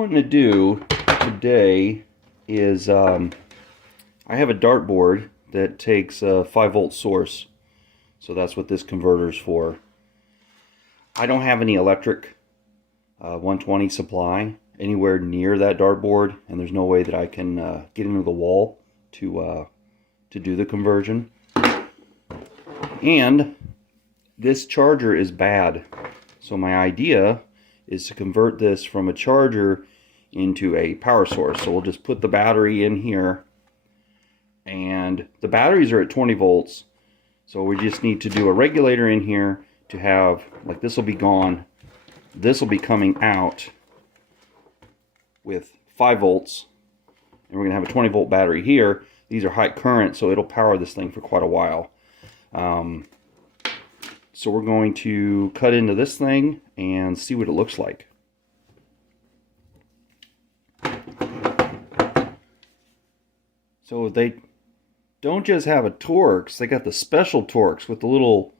wanting to do today is I have a dartboard that takes a 5-volt source, so that's what this converter's for. I don't have any electric 120 supply anywhere near that dartboard, and there's no way that I can get into the wall to do the conversion. And this charger is bad, so my idea is to convert this from a charger into a power source. So we'll just put the battery in here, and the batteries are at 20 volts, so we just need to do a regulator in here to have, like, this will be gone, this will be coming out with 5 volts, and we're going to have a 20 volt battery here. These are high current, so it'll power this thing for quite a while. So we're going to cut into this thing and see what it looks like. So they don't just have a Torx, they got the special Torx with the little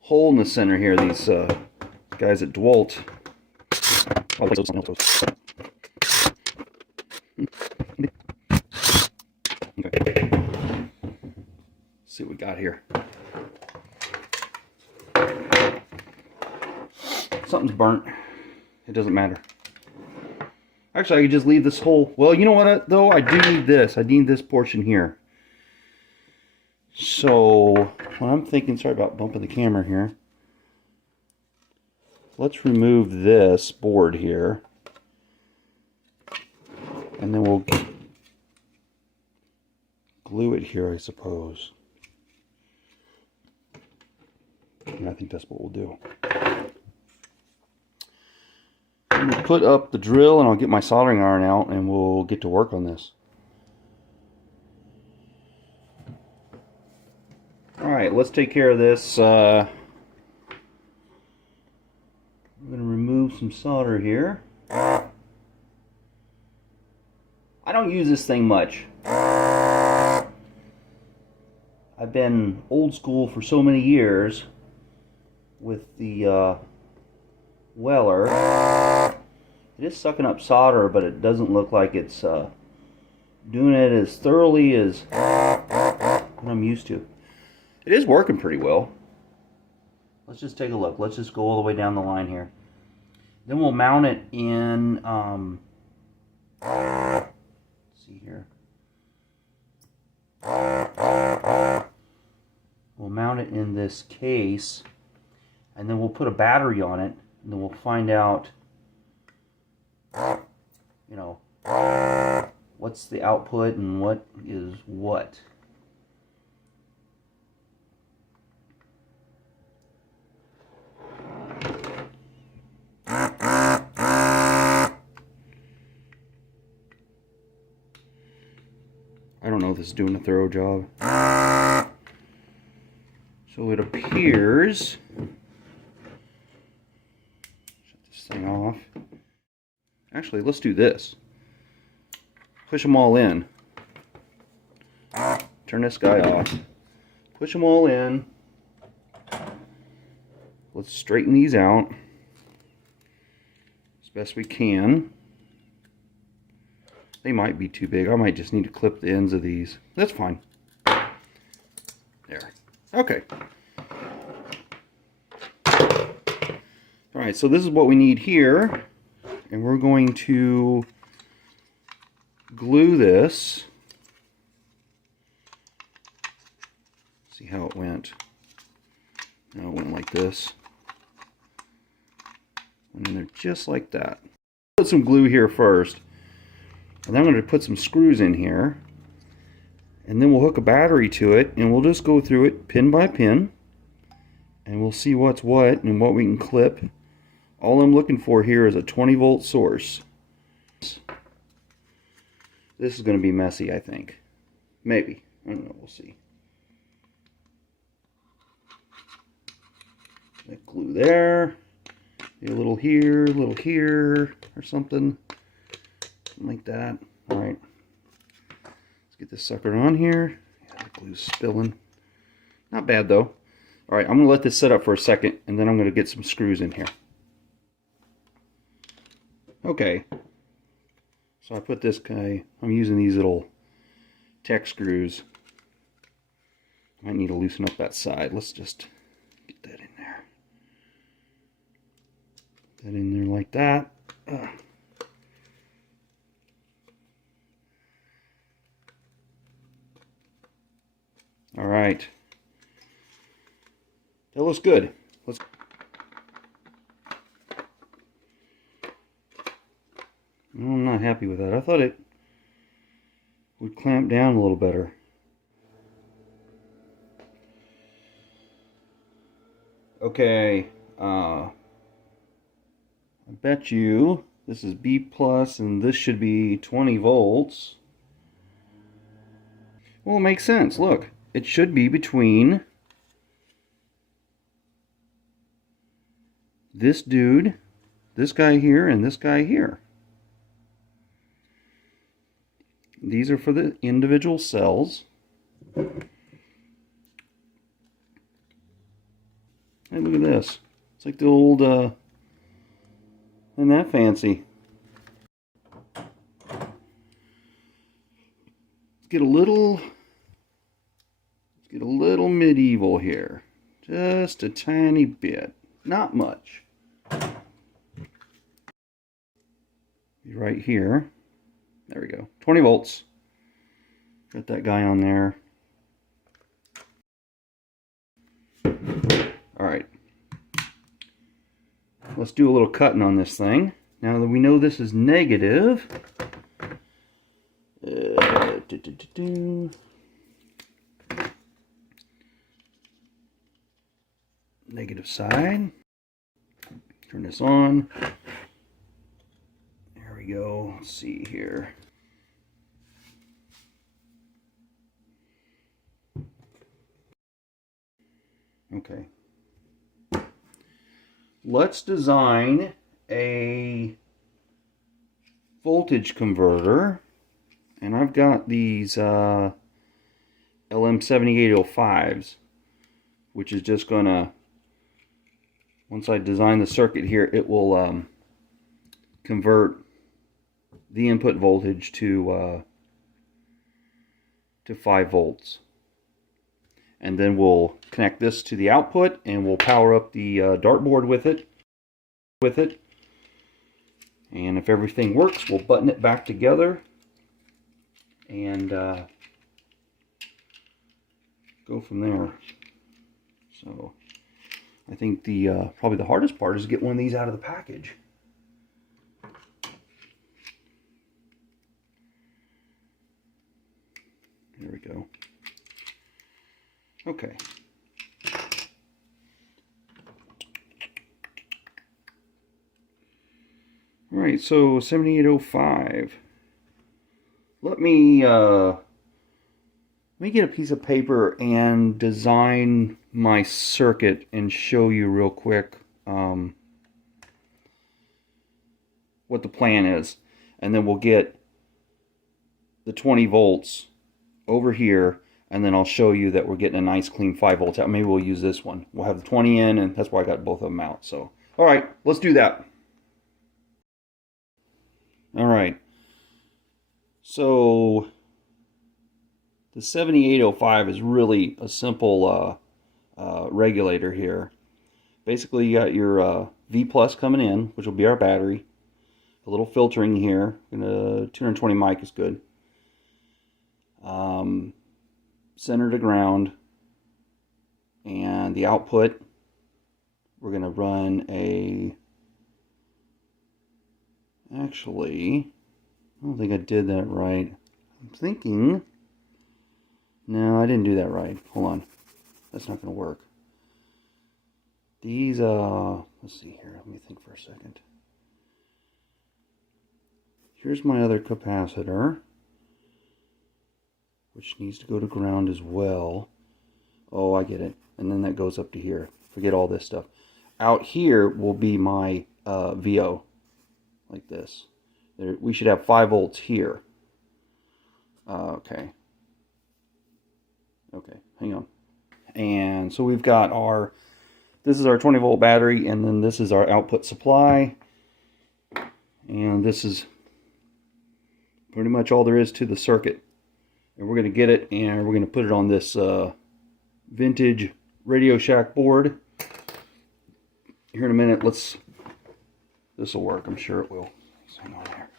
hole in the center here. These guys at Dewalt. Okay. Let's see what we got here. Something's burnt. It doesn't matter. Actually, I could just leave this whole... Well, you know what, though? I do need this. I need this portion here. So, what I'm thinking... Sorry about bumping the camera here. Let's remove this board here. And then we'll glue it here, I suppose. And I think that's what we'll do. I'm going to put up the drill and I'll get my soldering iron out and we'll get to work on this. Alright, let's take care of this. I'm going to remove some solder here. I don't use this thing much. I've been old school for so many years with the Weller. It is sucking up solder, but it doesn't look like it's doing it as thoroughly as what I'm used to. It is working pretty well. Let's just take a look. Let's just go all the way down the line here. Then we'll mount it in, let's see here. We'll mount it in this case, and then we'll put a battery on it, and then we'll find out, you know, what's the output and what is what. I don't know if this is doing a thorough job. So it appears, shut this thing off. Actually, let's do this. Push them all in. Turn this guy off. Push them all in. Let's straighten these out as best we can. They might be too big. I might just need to clip the ends of these. That's fine. There. Okay. Alright, so this is what we need here. And we're going to glue this. See how it went. Now it went like this. And then they're just like that. Put some glue here first. And then I'm going to put some screws in here. And then we'll hook a battery to it. And we'll just go through it pin by pin. And we'll see what's what and what we can clip. All I'm looking for here is a 20 volt source. This is going to be messy, I think. Maybe. I don't know. We'll see. That glue there. A little here, or something. Something like that. Alright. Let's get this sucker on here. Yeah, the glue's spilling. Not bad, though. Alright, I'm going to let this set up for a second, and then I'm going to get some screws in here. Okay, So I put this guy, I'm using these little tech screws. I might need to loosen up that side. Let's just get that in there. That in there like that. All right. That looks good. I'm not happy with that. I thought it would clamp down a little better. Okay, I bet you this is B plus and this should be 20 volts. Well, it makes sense. Look, it should be between this dude, this guy here, and this guy here. These are for the individual cells. Hey, look at this. It's like the old, isn't that fancy? Let's get a little medieval here. Just a tiny bit. Not much. Right here. There we go. 20 volts. Got that guy on there. Alright. Let's do a little cutting on this thing. Now that we know this is negative. Negative side. Turn this on. There we go. Let's see here. Okay. Let's design a voltage converter. And I've got these LM7805s, which is just going to, once I design the circuit here, it will convert the input voltage to 5 volts. And then we'll connect this to the output and we'll power up the dartboard with it. And if everything works, we'll button it back together and go from there. So I think the probably the hardest part is to get one of these out of the package. There we go. Okay. All right, so 7805. Let me get a piece of paper and design my circuit and show you real quick what the plan is, and then we'll get the 20 volts over here. And then I'll show you that we're getting a nice clean 5 volts out. Maybe we'll use this one. We'll have the 20 in, and that's why I got both of them out. So, all right, let's do that. All right. So, the 7805 is really a simple regulator here. Basically, you got your V plus coming in, which will be our battery. A little filtering here. 220 mic is good. Center to ground, and the output, we're going to run actually, I don't think I did that right. I'm thinking, no, I didn't do that right. Hold on, that's not going to work. These, let's see here, let me think for a second. Here's my other capacitor, which needs to go to ground as well. Oh, I get it. And then that goes up to here. Forget all this stuff. Out here will be my VO, like this. We should have 5 volts here. Okay. Okay, hang on. And so we've got this is our 20 volt battery, and then this is our output supply. And this is pretty much all there is to the circuit. And we're going to get it and we're going to put it on this vintage Radio Shack board. Here in a minute, this will work. I'm sure it will. Just hang on there.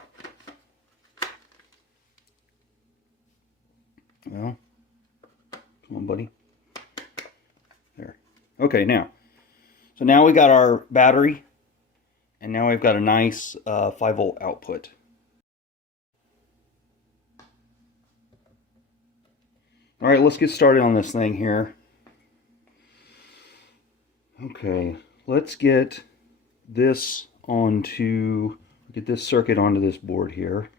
Well, come on, buddy. There. Okay, now. So now we got our battery, and now we've got a nice 5-volt output. All right, let's get started on this thing here. Okay, let's get this circuit onto this board here.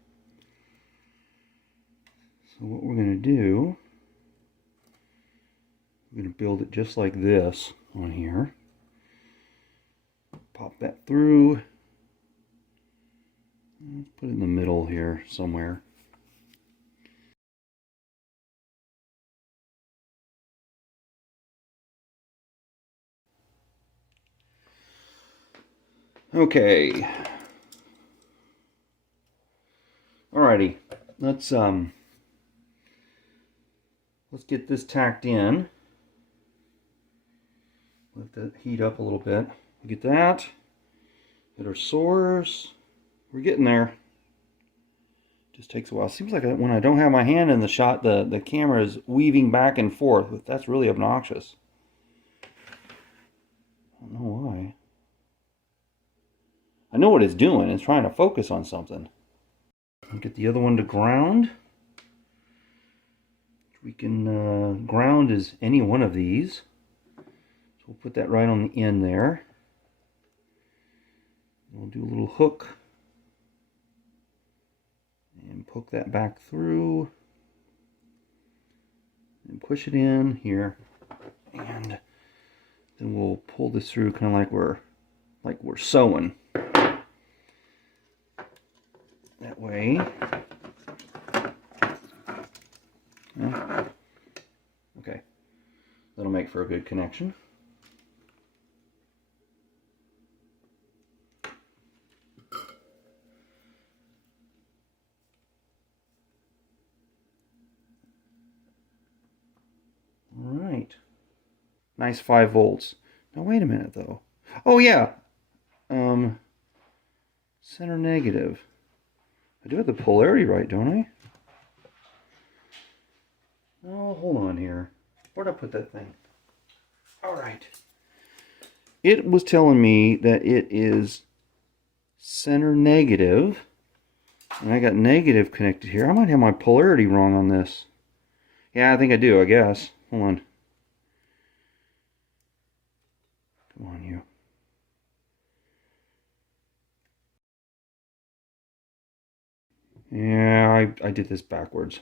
So what we're going to do, we're going to build it just like this on here. Pop that through. Let's put it in the middle here somewhere. Okay. Alrighty. Let's get this tacked in. Let that heat up a little bit. Get that. Get our source. We're getting there. Just takes a while. Seems like when I don't have my hand in the shot, the camera is weaving back and forth. That's really obnoxious. I don't know why. I know what it's doing. It's trying to focus on something. I'll get the other one to ground. We can ground is any one of these. So we'll put that right on the end there. We'll do a little hook and poke that back through and push it in here, and then we'll pull this through kind of like we're sewing. That way. Yeah. Okay, that'll make for a good connection. All right, nice 5 volts. Now wait a minute though. Oh yeah, center negative. I do have the polarity right, don't I? Oh, hold on here. Where'd I put that thing? All right. It was telling me that it is center negative, and I got negative connected here. I might have my polarity wrong on this. Yeah, I think I do, I guess. Hold on. Come on, you. Yeah, I did this backwards.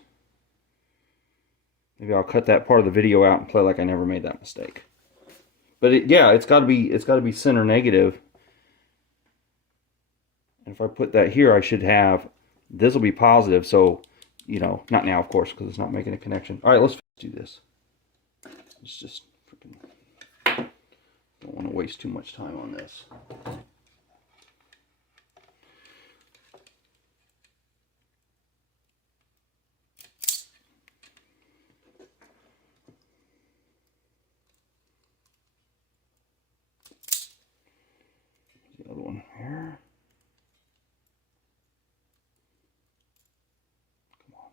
Maybe I'll cut that part of the video out and play like I never made that mistake. But yeah, it's got to be center negative. And if I put that here, I should have, this will be positive. So, you know, not now, of course, because it's not making a connection. All right, let's do this. It's just freaking, don't want to waste too much time on this. The other one here. Come on.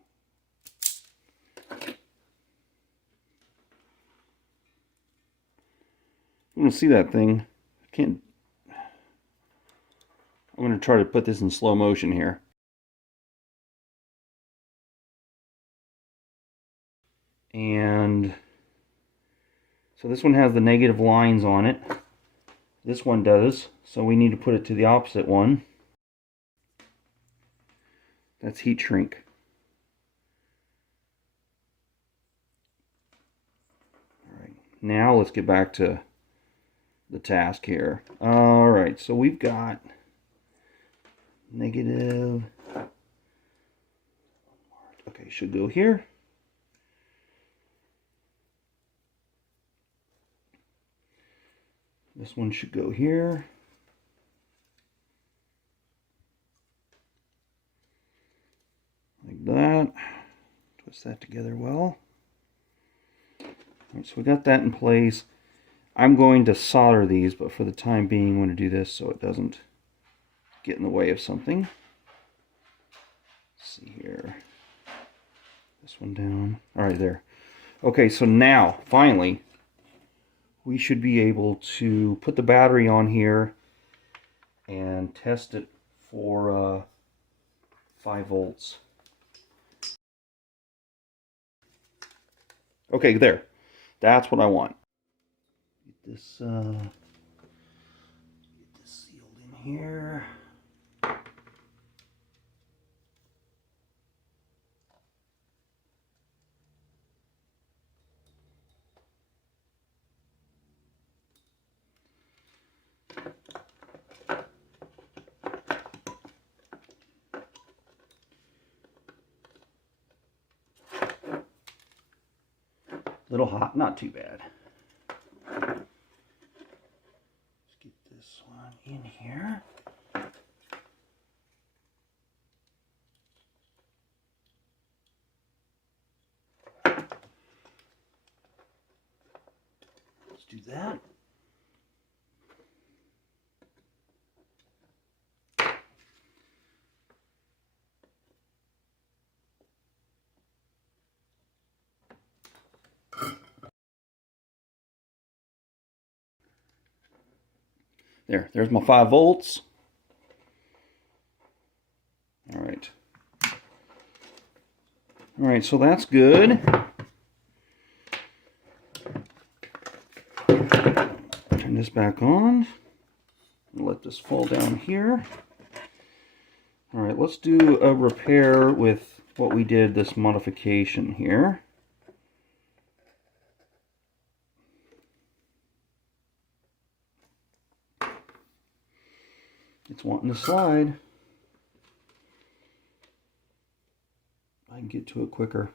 You can see that thing. I can't. I'm going to try to put this in slow motion here. And so this one has the negative lines on it. This one does, so we need to put it to the opposite one. That's heat shrink. All right, now let's get back to the task here. All right, so we've got negative. Okay, should go here. This one should go here. press that together well. All right, so we got that in place. I'm going to solder these, but for the time being, I'm going to do this so it doesn't get in the way of something. Let's see here. This one down. All right, there. Okay, so now, finally, we should be able to put the battery on here and test it for 5 volts. Okay, there. That's what I want. Get this sealed in here. Little hot, not too bad. Let's get this one in here. Let's do that. There's my 5 volts. All right, so that's good. Turn this back on. Let this fall down here. All right, let's do a repair with what we did, this modification here. It's wanting to slide. I can get to it quicker.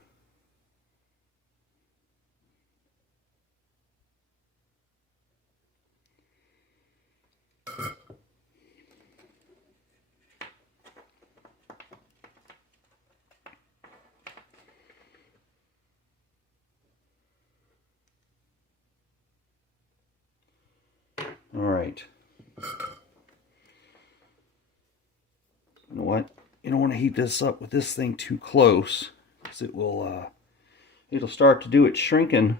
All right. You know what? You don't want to heat this up with this thing too close, because it will it'll start to do its shrinking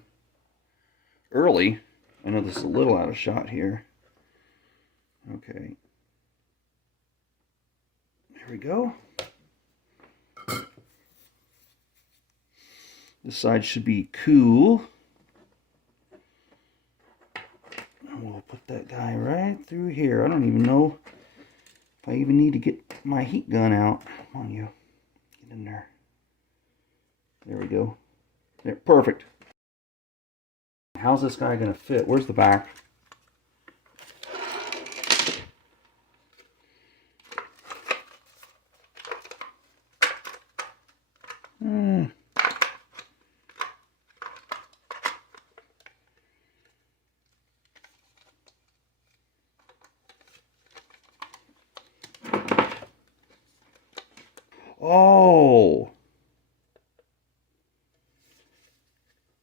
early. I know this is a little out of shot here. Okay. There we go. This side should be cool. And we'll put that guy right through here. I don't even know if I even need to get my heat gun out. Come on, you. Get in there. There we go. There, perfect. How's this guy going to fit? Where's the back? Oh,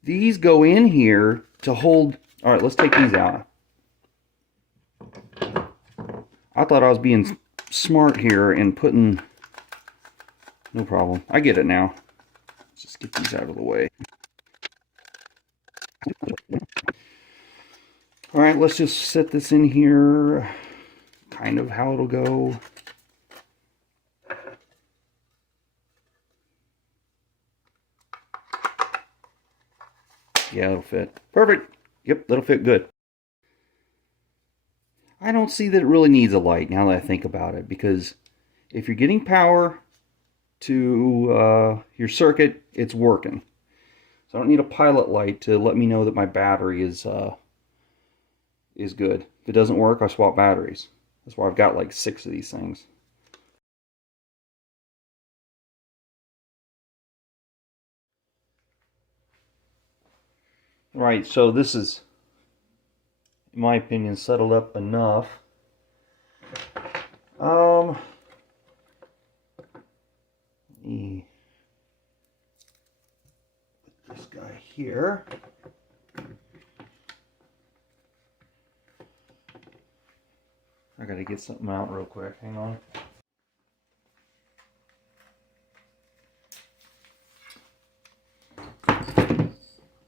these go in here to hold. All right, let's take these out. I thought I was being smart here and putting. No problem. I get it now. Let's just get these out of the way. All right, let's just set this in here. Kind of how it'll go. Yeah, it'll fit. Perfect. Yep, that'll fit good. I don't see that it really needs a light now that I think about it, because if you're getting power to your circuit, it's working. So I don't need a pilot light to let me know that my battery is good. If it doesn't work, I swap batteries. That's why I've got like 6 of these things. Right, so this is, in my opinion, settled up enough. guy here. I gotta get something out real quick. Hang on.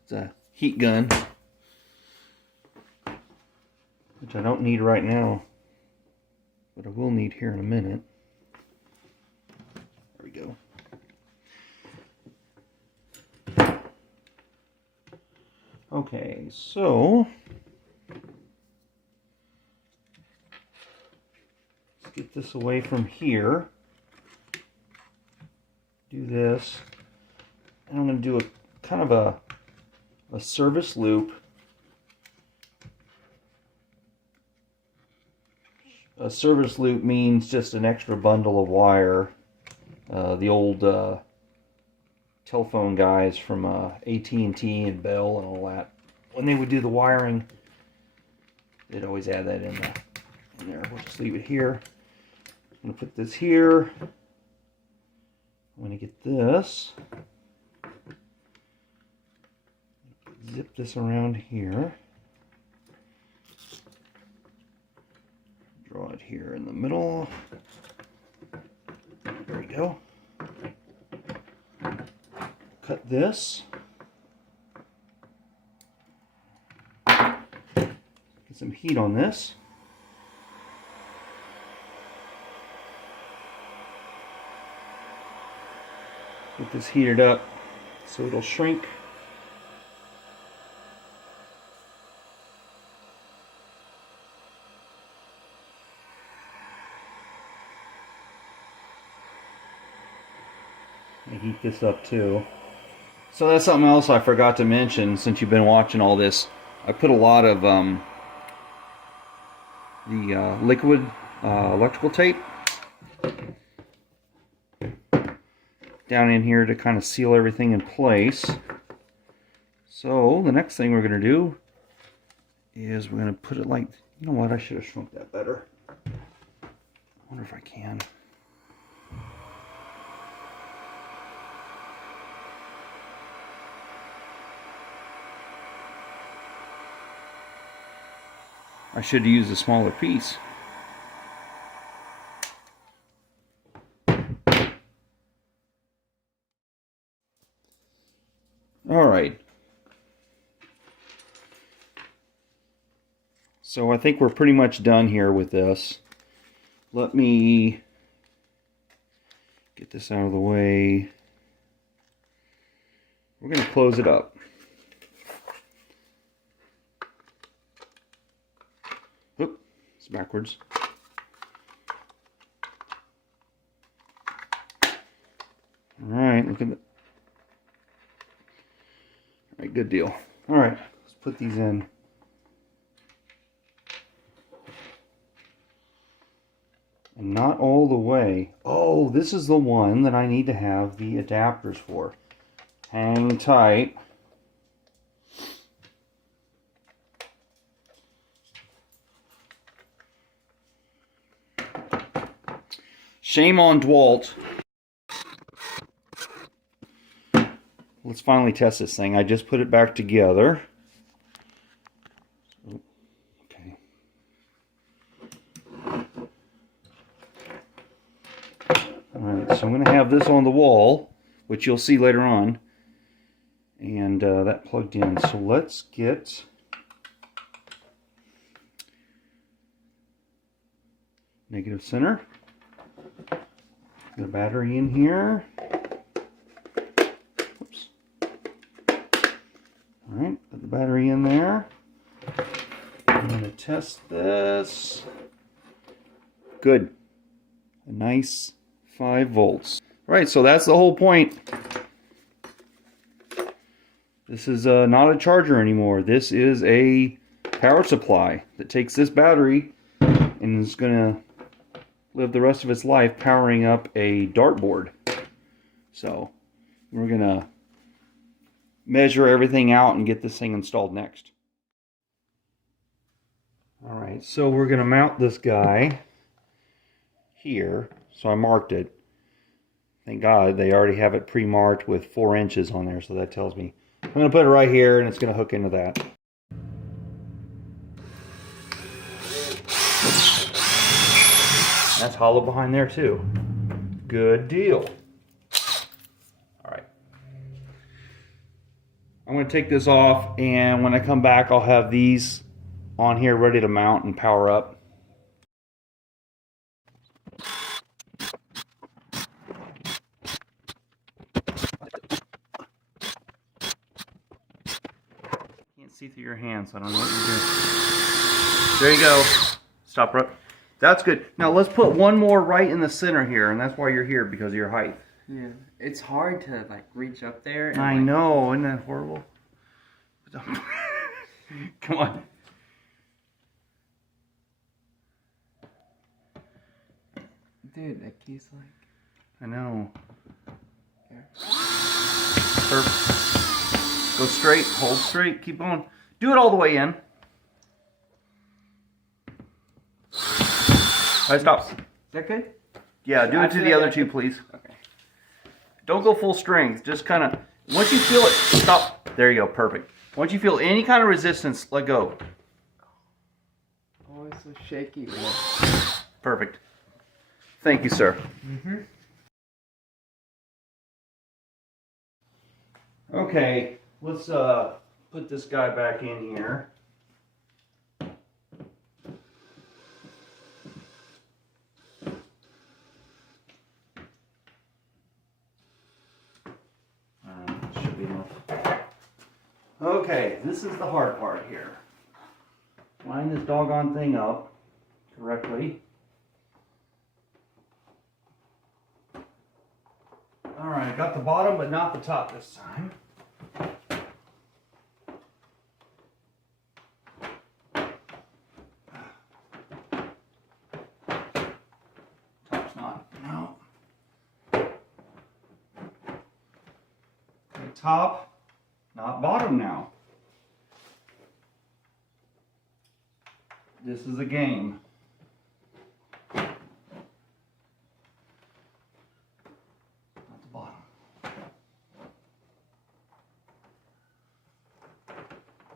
It's a heat gun, which I don't need right now, but I will need here in a minute. There we go. Okay, so let's get this away from here. Do this, and I'm going to do a kind of a service loop. A service loop means just an extra bundle of wire. The old telephone guys from AT&T and Bell and all that, when they would do the wiring, they'd always add that in there. We'll just leave it here. I'm going to put this here. I'm going to get this. Zip this around here. Draw it here in the middle. There we go. Cut this. Get some heat on this. Get this heated up so it'll shrink. I heat this up too. So that's something else I forgot to mention since you've been watching all this. I put a lot of the liquid electrical tape down in here to kind of seal everything in place. So the next thing we're going to do is we're going to put it like, you know what, I should have shrunk that better. I wonder if I can. I should use a smaller piece. All right. So I think we're pretty much done here with this. Let me get this out of the way. We're going to close it up. Oop, it's backwards. All right, look at that. All right, good deal. All right, let's put these in. And not all the way. Oh, this is the one that I need to have the adapters for. Hang tight. Shame on Dewalt. Let's finally test this thing. I just put it back together. Okay. Alright, so I'm going to have this on the wall, which you'll see later on. And that plugged in. So let's get negative center. Get a battery in here. Oops. Alright, put the battery in there. I'm going to test this. Good. A nice 5 volts. Alright, so that's the whole point. This is not a charger anymore. This is a power supply that takes this battery and is going to live the rest of its life powering up a dartboard. So we're going to measure everything out and get this thing installed next. Alright, so we're going to mount this guy here. So I marked it. Thank God they already have it pre-marked with 4 inches on there, so that tells me I'm going to put it right here, and it's going to hook into that. That's hollow behind there too. Good deal. All right. I'm going to take this off, and when I come back, I'll have these on here ready to mount and power up. Can't see through your hands, so I don't know what you're doing. There you go. Stop right. That's good. Now let's put one more right in the center here, and that's why you're here, because of your height. Yeah, it's hard to like reach up there. And, I know, isn't that horrible? Come on. Dude, that key's like... I know. Here. Perfect. Go straight, hold straight, keep going. Do it all the way in. All right, stop. Is that good? Yeah, do it to the other two, please. Okay. Don't go full strength. Just kind of, once you feel it, stop. There you go, perfect. Once you feel any kind of resistance, let go. Oh, it's so shaky. Perfect. Thank you, sir. Mm-hmm. Okay, let's put this guy back in here. Should be enough. Okay, this is the hard part here. Line this doggone thing up correctly. Alright, I got the bottom but not the top this time. Top's not, no. Okay, top, not bottom now. This is a game.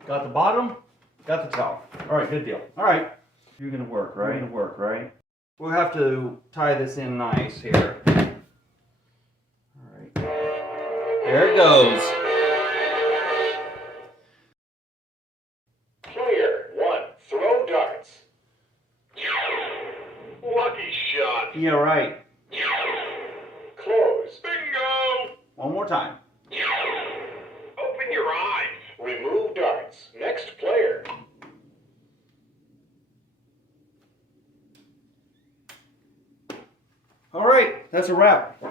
Got the bottom, got the top. All right, good deal. All right, you're gonna work, right? You're gonna work, right? We'll have to tie this in nice here. All right, there it goes. Player 1, throw darts. Lucky shot. Yeah, right. Close. Bingo. One more time. Open your eyes. Remove darts. Next player. All right, that's a wrap.